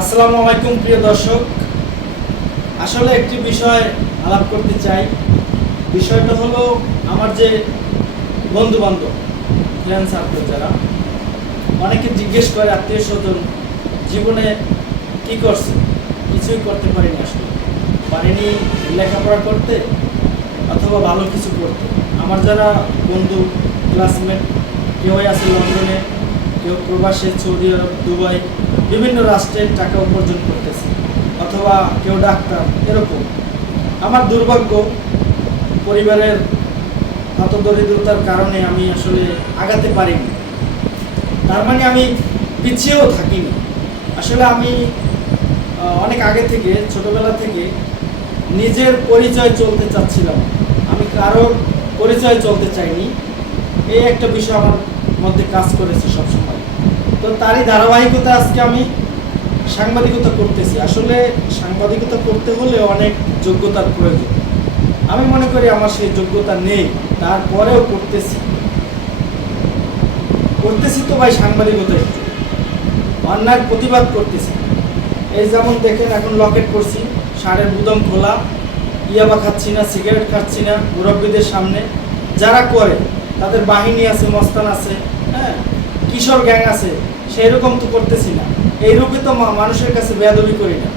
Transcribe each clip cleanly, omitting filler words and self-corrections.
আসসালামু আলাইকুম প্রিয় দর্শক, আসলে একটি বিষয় আলাপ করতে চাই। বিষয়টা হলো আমার যে বন্ধু বান্ধব ফ্রেন্ড সার্কেল যারা অনেকে জিজ্ঞেস করে আত্মীয় স্বজন জীবনে কি করছে, কিছুই করতে পারিনি। আসলে পারিনি লেখাপড়া করতে অথবা ভালো কিছু করতে। আমার যারা বন্ধু ক্লাসমেট কেউ আছে লন্ডনে, কেউ প্রবাসে সৌদি আরব, দুবাই, বিভিন্ন রাষ্ট্রে টাকা উপার্জন করতেছে, অথবা কেউ ডাক্তার। এরকম আমার দুর্ভাগ্য, পরিবারের হতদরিদ্রতার কারণে আমি আসলে আগাতে পারিনি। তার মানে আমি পিছিয়েও থাকিনি। আসলে আমি অনেক আগে থেকে, ছোটবেলা থেকে নিজের পরিচয় চলতে চাচ্ছিলাম, আমি কারোর পরিচয় চলতে চাইনি। এই একটা বিষয় আমার মধ্যে কাজ করেছে সবসময়। তো তারই ধারাবাহিকতা আজকে আমি সাংবাদিকতা করতেছি। আসলে সাংবাদিকতা করতে হলে অনেক যোগ্যতার প্রয়োজন। আমি মনে করি আমার সেই যোগ্যতা নেই, তারপরেও করতেছি তো ভাই সাংবাদিকতা। একটু অন্যায় প্রতিবাদ করতেছি। এই যেমন দেখেন, এখন লকেট করছি, ষাঁড়ের বুদম খোলা, ইয়াবা খাচ্ছি না, সিগারেট খাচ্ছি না মুরব্বীদের সামনে। যারা করে তাদের বাহিনী আছে, মস্তান আছে, হ্যাঁ, কিশোর গ্যাং আছে, সেই রকম তো করতেছি না। এইরূপে তো মানুষের কাছে বেয়াদবি করি না,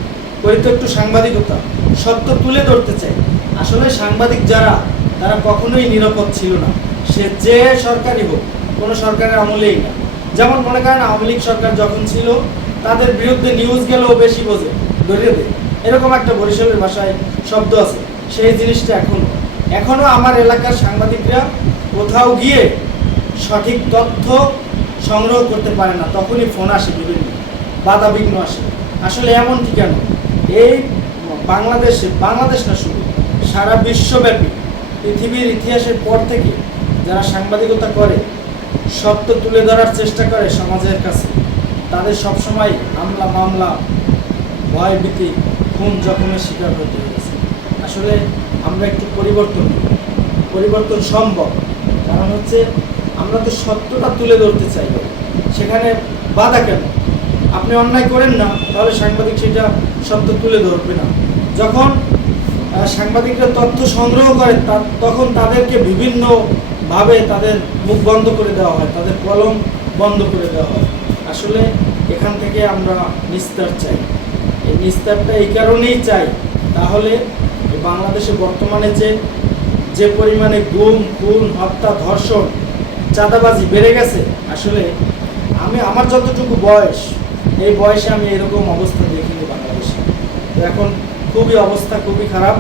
করি তো একটু সাংবাদিকতা, সত্য তুলে ধরতে চাই। আসলে সাংবাদিক যারা, তারা কখনোই নিরাপদ ছিল না, সে যে সরকারই হোক, কোনো সরকারের আমলেই না। যেমন মনে করেন আওয়ামী লীগ সরকার যখন ছিল, তাদের বিরুদ্ধে নিউজ গেলেও বেশি বোঝে, ধরিয়ে দেয়, এরকম একটা বরিশালের ভাষায় শব্দ আছে। সেই জিনিসটা এখনো আমার এলাকার সাংবাদিকরা কোথাও গিয়ে সঠিক তথ্য সংগ্রহ করতে পারে না, তখনই ফোন আসে, বিভিন্ন বাধা বিঘ্ন আসে। আসলে এমনটি কেন? এই বাংলাদেশ না, শুধু সারা বিশ্বব্যাপী পৃথিবীর ইতিহাসের পর থেকে যারা সাংবাদিকতা করে, সত্য তুলে ধরার চেষ্টা করে সমাজের কাছে, তাদের সবসময় হামলা, মামলা, ভয় ভীতি, খুন জখমের শিকার হতে হয়েছে। আসলে আমরা একটু পরিবর্তন সম্ভব। কারণ হচ্ছে আমরা তো সত্যটা তুলে ধরতে চাই, সেখানে বাধা কেন? আপনি অন্যায় করেন না, তাহলে সাংবাদিক সেটা সত্য তুলে ধরবে না। যখন সাংবাদিকরা তথ্য সংগ্রহ করে, তখন তাদেরকে বিভিন্নভাবে তাদের মুখ বন্ধ করে দেওয়া হয়, তাদের কলম বন্ধ করে দেওয়া হয়। আসলে এখান থেকে আমরা নিস্তার চাই। এই নিস্তারটা এই কারণেই চাই, তাহলে বাংলাদেশে বর্তমানে যে পরিমাণে গুম, খুন, হত্যা, ধর্ষণ, চাঁদাবাজি বেড়ে গেছে, আসলে আমার যতটুকু বয়স, এই বয়সে আমি এরকম অবস্থা দেখিনি বাংলাদেশে। তো এখন অবস্থা খুবই খারাপ।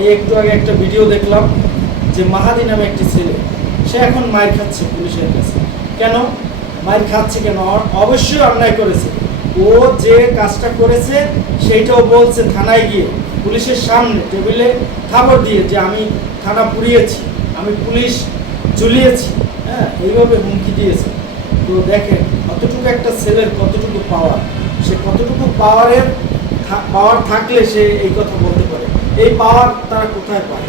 এই একটু আগে একটা ভিডিও দেখলাম যে মাহাদি নামে একটি ছেলে, সে এখন মায়ের খাচ্ছে পুলিশের কাছে। কেন মায়ের খাচ্ছে? কেন? অবশ্যই অন্যায় করেছে। ও যে কাজটা করেছে সেইটাও বলছে থানায় গিয়ে, পুলিশের সামনে টেবিলে খবর দিয়ে, যে আমি থানা পুড়িয়েছি, আমি পুলিশ ঝুলিয়েছি, হ্যাঁ, এইভাবে হুমকি দিয়েছে। তো দেখেন কতটুকু একটা ছেলের কতটুকু পাওয়ার, সে কতটুকু পাওয়ার থাকলে সে এই কথা বলতে পারে। এই পাওয়ার তারা কোথায় পায়?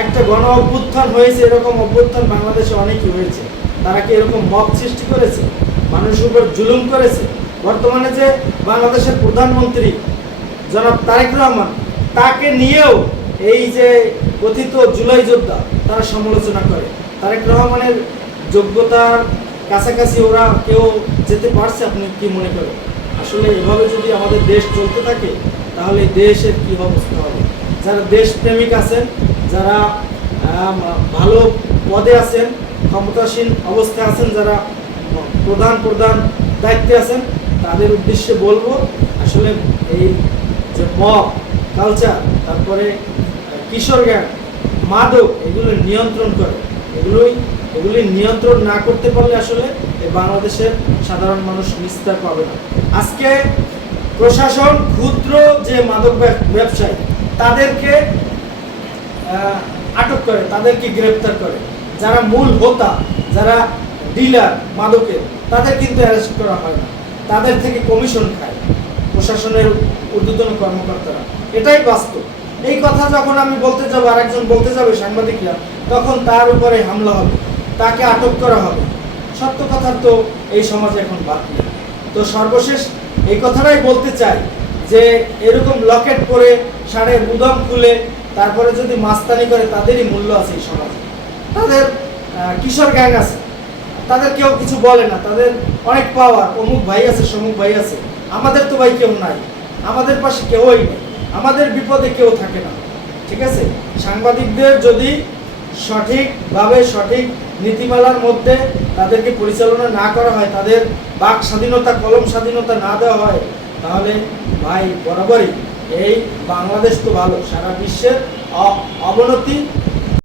একটা গণ অভ্যুত্থান হয়েছে, এরকম অভ্যুত্থান বাংলাদেশে অনেকই হয়েছে। তারা কি এরকম মব সৃষ্টি করেছে, মানুষের উপর জুলুম করেছে? বর্তমানে যে বাংলাদেশের প্রধানমন্ত্রী জনাব তারেক রহমান, তাকে নিয়েও এই যে কথিত জুলাই যোদ্ধা, তারা সমালোচনা করে। তারেক রহমানের যোগ্যতার কাছাকাছি ওরা কেউ যেতে পারছে? আপনি কি মনে করেন? আসলে এভাবে যদি আমাদের দেশ চলতে থাকে, তাহলে দেশের কি অবস্থা হবে? যারা দেশপ্রেমিক আছেন, যারা ভালো পদে আছেন, ক্ষমতাসীন অবস্থায় আছেন, যারা প্রধান দায়িত্বে আছেন, তাদের উদ্দেশ্যে বলবো, আসলে এই যে মব কালচার, তারপরে কিশোর গ্যাং, মাদক, এগুলো নিয়ন্ত্রণ করে, এগুলি নিয়ন্ত্রণ না করতে পারলে আসলে এই বাংলাদেশের সাধারণ মানুষ নিস্তার পাবে না। আজকে প্রশাসন ক্ষুদ্র যে মাদক ব্যবসায়ী, তাদেরকে আটক করে, তাদেরকে গ্রেপ্তার করে। যারা মূল হোতা, যারা ডিলার মাদকের, তাদের কিন্তু অ্যারেস্ট করা হয় না, তাদের থেকে কমিশন খায় প্রশাসনের ঊর্ধ্বতন কর্মকর্তারা। এটাই বাস্তব। এই কথা যখন আমি বলতে যাবো, আরেকজন বলতে যাবে, সাংবাদিকরা, তখন তার উপরে হামলা হবে, তাকে আটক করা হবে। সত্য কথার তো এই সমাজে এখন বাদ নেই। তো সর্বশেষ এই কথাটাই বলতে চাই যে এরকম লকেট পরে ষাঁড়ের গুদাম খুলে তারপরে যদি মাস্তানি করে তাদেরই মূল্য আছে এই সমাজে। তাদের কিশোর গ্যাং আছে, তাদের কেউ কিছু বলে না, তাদের অনেক পাওয়ার, অমুক ভাই আছে সমুক ভাই আছে। আমাদের তো ভাই কেউ নাই, আমাদের পাশে কেউই নেই, আমাদের বিপদে কেউ থাকে না। ঠিক আছে, সাংবাদিকদের যদি সঠিকভাবে সঠিক নীতিমালার মধ্যে তাদেরকে পরিচালনা না করা হয়, তাদের বাক স্বাধীনতা কলম স্বাধীনতা না দেওয়া হয়, তাহলে ভাই বরাবরই এই বাংলাদেশ তো ভালো, সারা বিশ্বের অবনতি